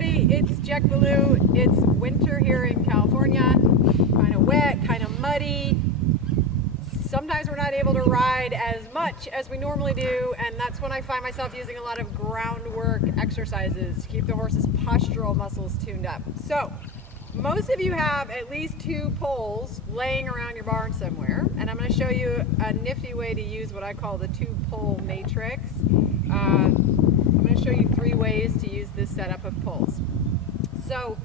everybody, it's Jack Ballou. It's winter here in California, kind of wet, kind of muddy. Sometimes we're not able to ride as much as we normally do, and that's when I find myself using a lot of groundwork exercises to keep the horse's postural muscles tuned up. So, most of you have at least 2 poles laying around your barn somewhere, and I'm going to show you a nifty way to use what I call the 2-pole matrix. I'm going to show you 3 ways to use this setup of poles. So,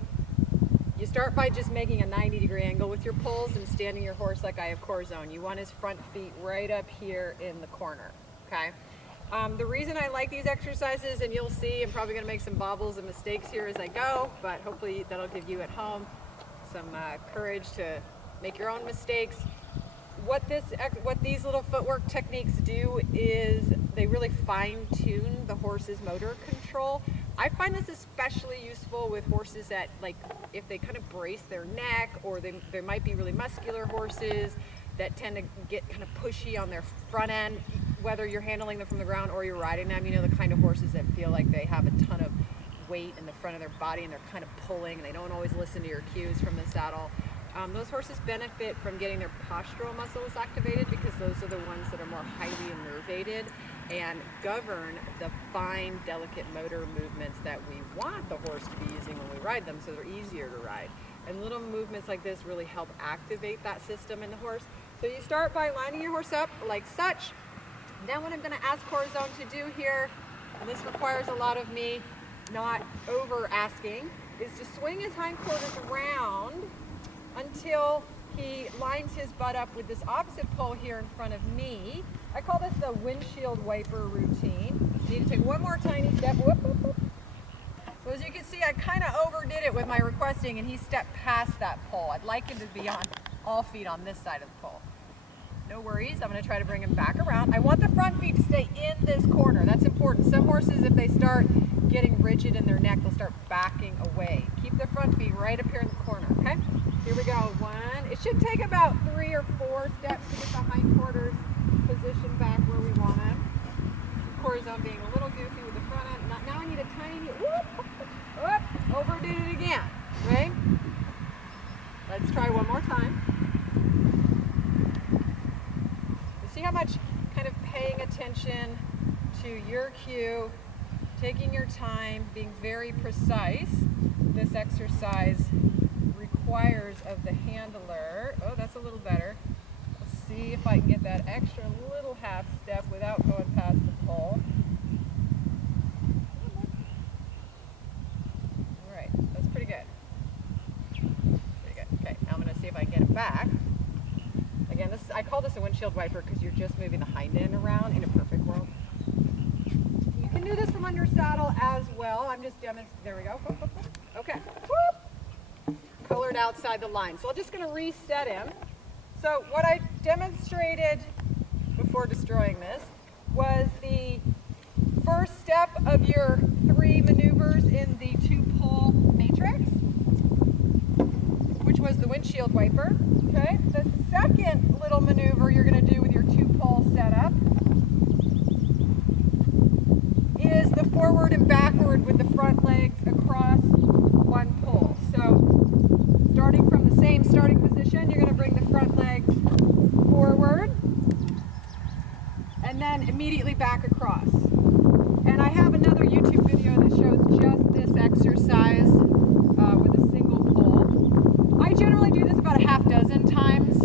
you start by just making a 90-degree angle with your poles and standing your horse like I have Corazon. You want his front feet right up here in the corner, okay? The reason I like these exercises, and you'll see I'm probably going to make some bobbles and mistakes here as I go, but hopefully that'll give you at home some courage to make your own mistakes. What these little footwork techniques do is they really fine-tune the horse's motor control. I find this especially useful with horses that, like, if they kind of brace their neck, or they might be really muscular horses that tend to get kind of pushy on their front end, whether you're handling them from the ground or you're riding them. You know, the kind of horses that feel like they have a ton of weight in the front of their body and they're kind of pulling and they don't always listen to your cues from the saddle. Those horses benefit from getting their postural muscles activated because those are the ones that are more highly innervated and govern the fine, delicate motor movements that we want the horse to be using when we ride them, so they're easier to ride. And little movements like this really help activate that system in the horse. So you start by lining your horse up like such. Then what I'm going to ask Corazon to do here, and this requires a lot of me not over asking, is to swing his hindquarters around until he lines his butt up with this opposite pole here in front of me. I call this the windshield wiper routine. You need to take one more tiny step. Whoop, whoop, whoop. So as you can see, I kind of overdid it with my requesting, and he stepped past that pole. I'd like him to be on all feet on this side of the pole. No worries, I'm going to try to bring him back around. I want the front feet to stay in this corner. That's important. Some horses, if they start getting rigid in their neck, they'll start backing away. Keep the front feet right up here in the corner, okay? Here we go. 1. It should take about 3 or 4 steps to get the hindquarters positioned back where we want them. Corazon being a little goofy with the front end. Now I need a tiny, whoop, whoop, overdid it again, right? Let's try one more time. You see how much kind of paying attention to your cue, taking your time, being very precise, this exercise requires of the handler. Oh, that's a little better. Let's see if I can get that extra little half step without going past the pole. All right, that's pretty good. Pretty good. Okay, now I'm going to see if I can get it back. Again, I call this a windshield wiper because you're just moving the hind end around in a perfect world. You can do this from under saddle as well. I'm just demonstrating. There we go. Okay. Whoop. Colored outside the line. So I'm just going to reset him. So what I demonstrated before destroying this was the first step of your 3 maneuvers in the 2-pole matrix, which was the windshield wiper. Okay. The second little maneuver you're going to do with your 2-pole setup is the forward and backward with the front legs across 1 pole. So starting from the same starting position, you're going to bring the front legs forward and then immediately back across. And I have another YouTube video that shows just this exercise with a single pole. I generally do this about a half dozen times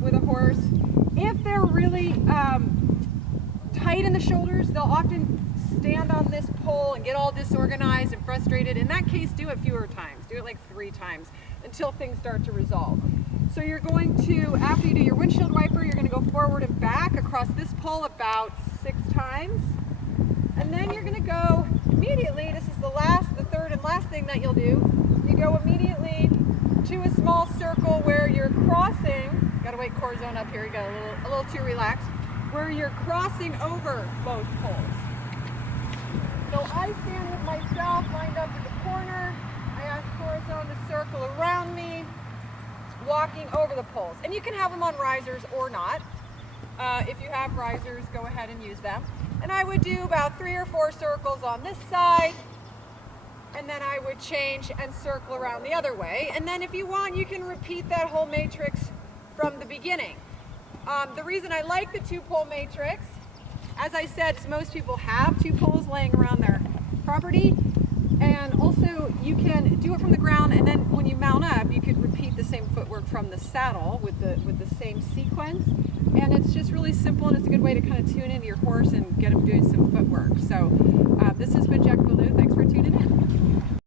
with a horse. If they're really tight in the shoulders, they'll often stand on this pole and get all disorganized and frustrated. In that case, do it fewer times. Do it like 3 times until things start to resolve. So you're going to, after you do your windshield wiper, you're going to go forward and back across this pole about 6 times. And then you're going to go immediately, this is the third and last thing that you'll do, you go immediately to a small circle where you're crossing, got to wait Corazon up here, you got a little too relaxed, where you're crossing over both poles. So I stand with myself lined up in the corner. I ask Corazon to circle around me, walking over the poles. And you can have them on risers or not. If you have risers, go ahead and use them. And I would do about 3 or 4 circles on this side, and then I would change and circle around the other way. And then if you want, you can repeat that whole matrix from the beginning. The reason I like the 2-pole matrix, as I said, is most people have 2 poles laying around their property. And also you can do it from the ground, and then when you mount up, you could repeat the same footwork from the saddle with the same sequence. And it's just really simple, and it's a good way to kind of tune into your horse and get him doing some footwork. So this has been Jack Baloo. Thanks for tuning in.